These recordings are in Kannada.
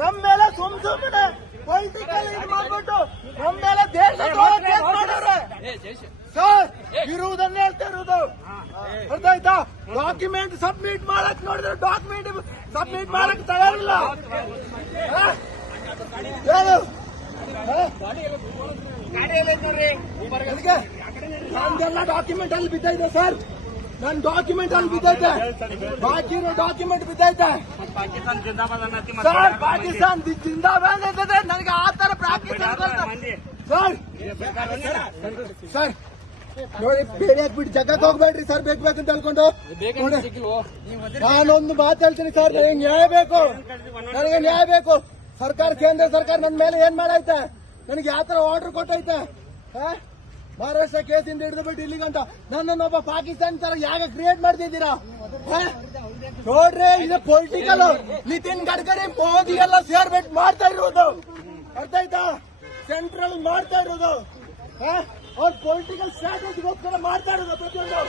ನಮ್ಮ ಮೇಲೆ ಸುಮ್ಮನೆ ಪೊಲಿಟಿಕಲ್ ಮಾಡ್ಬಿಟ್ಟು ನಮ್ಮ ಮೇಲೆ ಸರ್ ಇರುವುದನ್ನ ಹೇಳ್ತಾ ಇರುವುದು ಅರ್ಥ ಆಯ್ತಾ? ಡಾಕ್ಯುಮೆಂಟ್ ಸಬ್ಮಿಟ್ ಮಾಡಕ್ ನೋಡಿದ್ರೆ ಡಾಕ್ಯುಮೆಂಟ್ ಸಬ್ಮಿಟ್ ಮಾಡಕ್ ತಯಾರಿಲ್ಲ. ನಂದೆಲ್ಲ ಡಾಕ್ಯುಮೆಂಟ್ ಅಲ್ಲಿ ಬಿದ್ದೈತೆ ಸರ್, ನನ್ ಡಾಕ್ಯುಮೆಂಟ್ ಅಲ್ಲಿ ಬಿದ್ದೈತೆ, ಬಾಕಿ ಇರೋ ಡಾಕ್ಯುಮೆಂಟ್ ಬಿದ್ದೈತೆ ಸರ್. ಪಾಕಿಸ್ತಾನ್ ಜಿಂದಾಬಾದ್ ಅಂತಂದ್ರೆ ನನಗೆ ಆ ತರ ಪ್ರಾಕ್ಟೀಸ್ ಸರ್. ಸರ್ ನೋಡಿ, ಬೇರೆ ಹಾಕ್ಬಿಟ್ಟು ಜಗಕ್ಕೆ ಹೋಗ್ಬೇಡ್ರಿ ಸರ್, ಬೇಕಂತ ಹೇಳ್ಕೊಂಡು. ನಾನೊಂದು ಮಾತು ಹೇಳ್ತೀನಿ ಸರ್, ನನಗೆ ನ್ಯಾಯ ಬೇಕು, ನನಗೆ ನ್ಯಾಯ ಬೇಕು. ಸರ್ಕಾರ, ಕೇಂದ್ರ ಸರ್ಕಾರ ನನ್ನ ಮೇಲೆ ಏನ್ ಮಾಡೈತೆ, ನನಗೆ ಯಾವ ತರ ಆರ್ಡರ್ ಕೊಟ್ಟೈತೆ? ಮಹಾರಾಷ್ಟ್ರ ಕೇಸಿಂದ ಹಿಡಿದುಬಿಟ್ಟು ಇಲ್ಲಿಗಂತ ನನ್ನನ್ನೊಬ್ಬ ಪಾಕಿಸ್ತಾನ ತರ ಯಾಕೆ ಕ್ರಿಯೇಟ್ ಮಾಡ್ತಿದ್ದೀರಾ? ನೋಡ್ರಿ, ಇದು ಪೊಲಿಟಿಕಲ್. ನಿತಿನ್ ಗಡ್ಕರಿ, ಮೋದಿ ಎಲ್ಲ ಸೇರ್ಬಿಟ್ಟು ಮಾಡ್ತಾ ಇರೋದು, ಅರ್ಥ ಆಯ್ತಾ? ಸೆಂಟ್ರಲ್ ಮಾಡ್ತಾ ಇರೋದು ಅವ್ರ ಪೊಲಿಟಿಕಲ್ ಸ್ಟ್ರಾಟಜಿಗೋಸ್ಕರ ಮಾಡ್ತಾ ಇರೋದು ಪ್ರತಿಯೊಂದು.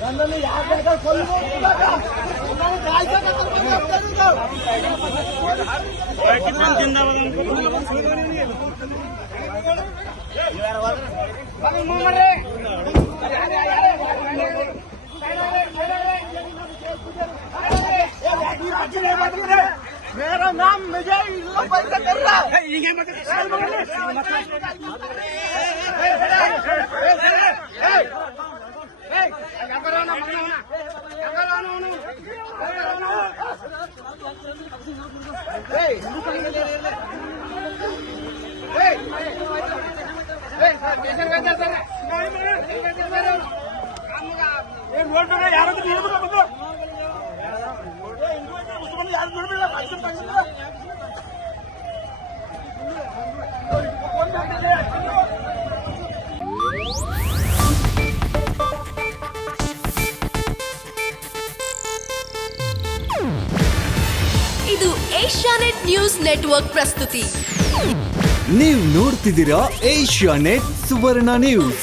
ನನ್ನನ್ನು ಯಾಕೆ ಕೊಲ್ಲಬಹುದು? मेरा नाम मुझे पैसा कर रहा है। ಇದು ಏಷ್ಯಾನೆಟ್ ನ್ಯೂಸ್ ನೆಟ್ವರ್ಕ್ ಪ್ರಸ್ತುತಿ. ನೀವು ನೋಡ್ತಿದ್ದೀರಾ ಏಷ್ಯಾನೆಟ್ ಸುವರ್ಣ ನ್ಯೂಸ್.